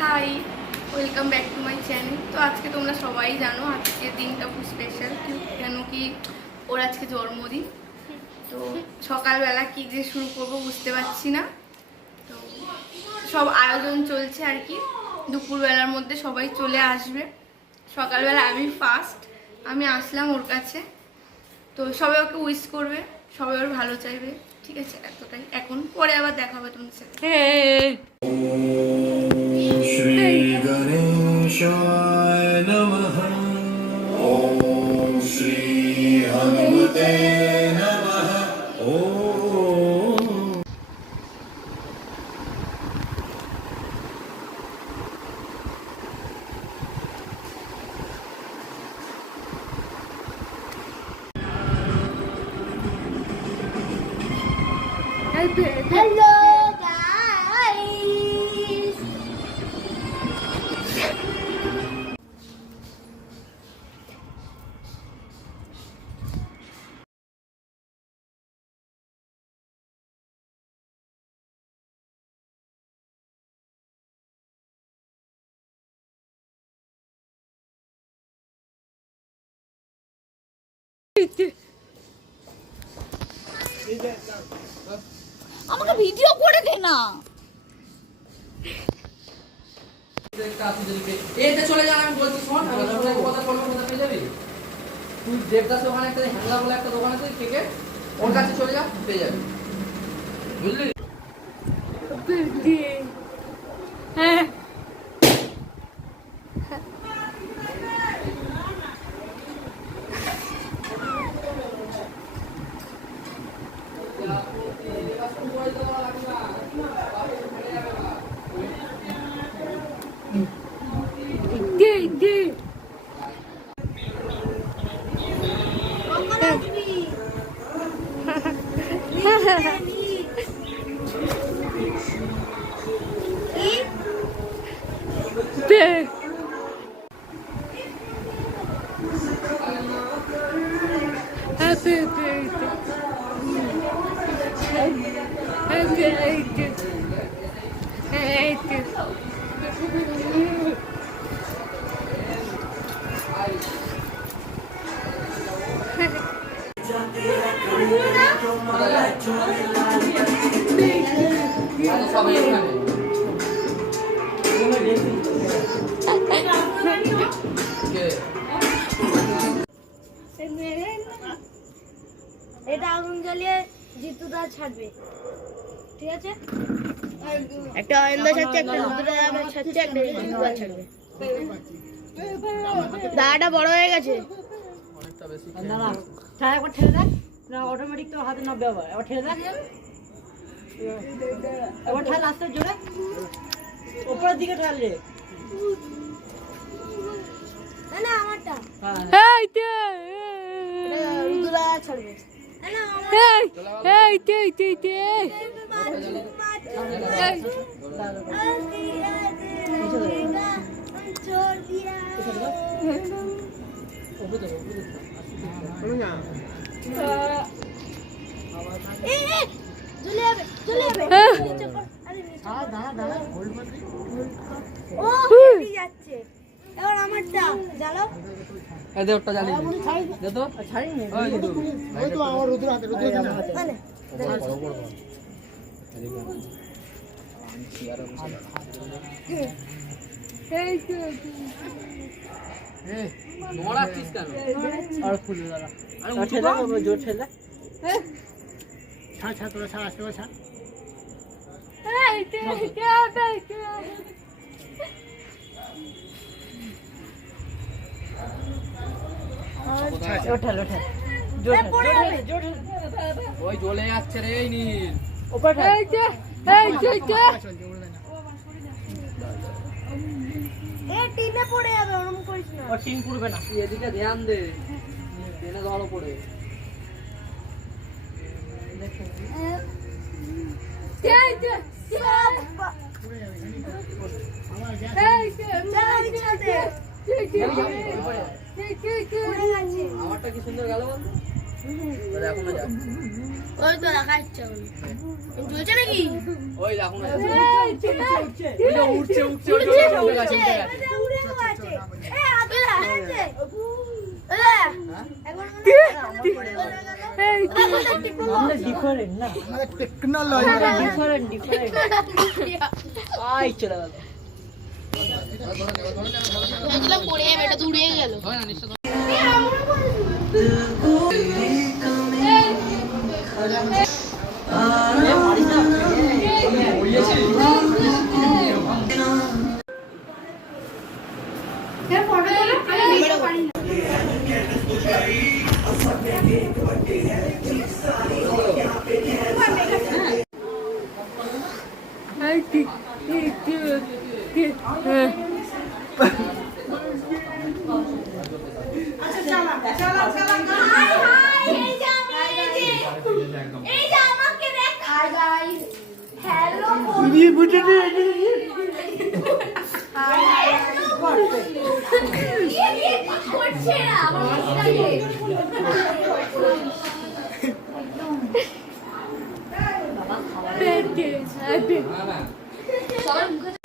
High, welcome back to my channel. তো আজকে তোমরা সবাই জানো আজকে দিনটা খুব স্পেশাল, কেন কি ওর আজকে জন্মদিন। তো সকালবেলা কি দিয়ে শুরু করবো বুঝতে পারছি না, তো সব আয়োজন চলছে আর কি। দুপুরবেলার মধ্যে সবাই চলে আসবে। সকালবেলা আমি ফার্স্ট আমি আসলাম ওর কাছে, তো সবাই ওকে উইশ করবে, সবাই ওর ভালো চাইবে, ঠিক আছে? এতটাই এখন, পরে আবার দেখা হবে তোমাদের সাথে। শ্রী গণেশায় নমঃ। ওম শ্রী হনুমতে নমঃ। Hello guys. আমাকে ভিডিও করে দে না। এতে চলে যা, আমি বলছি শোন, আমি তোর কথা বলবো, কথা পেয়ে যাবি তুই। দেবদাস ওখানে একটা হ্যাংলা বলে একটা দোকান আছে কেকে, ওর কাছে চলে যা, পেয়ে যাবি, বুঝলি? হ্যাঁ Happy এটা আগুন জ্বালিয়ে জিতুদা ছাড়বে, ঠিক আছে? একটা অয়েন্দা ছাড়ছে, একটা জিতুদা ছাড়ছে, একটা জিতুদা ছাড়বে। দাঁড়াটা বড় হয়ে গেছে। দাঁড়া, ছায়া একবার ঠেলে দেখ না, অটোমেটিক তো হাতে নামবে। আবার এবার ঠেলে দেখ, এবার ঠেল আস্তে জোরে, উপরের দিকে ঠেল রে। না না আমারটা, এই তে জিতুদা ছাড়বে। এই তে তে তে যাচ্ছে এবার আমারটা জ্বালাও। এদের ওটা জ্বালিয়ে দে তো, ছাড়িনি ওই তো আমার রুদ্র হাতে, রুদ্র হাতে মানে নড়াচ্ছিস কেন? আর খুলে দাঁড়া, আরে ঠেলে ওই জোর ঠেলে ছাড় ছাড়, তোরা ছাড়, আসতে ছাড়। ওঠেল ওঠেল জোর জোর ওই জ্বলে যাচ্ছে রে, এই নীল উপরে ঠেল। এই টিনে পড়ে যাবে, ওরকম করিস না। ও টিন পুড়বে না। তুই এদিকে ধ্যান দে, টেনে ধরো পড়ে। আমারটা কি সুন্দর গেল বল, এখনো যা, ওই তো দেখা যাচ্ছে চলছে নাকি? ওই এখনো যা, উঠছে উঠছে উঠছে উঠে গেছে উঠে গেছে। আমাদের ডিফারেন্ট না, আমাদের টেকনোলজি ডিফারেন্ট ডিফারেন্ট। আই চলে গেল। পড়ে যাবে, এটা দূরে গেল। হয় না নিশ্চয় সবার মুখে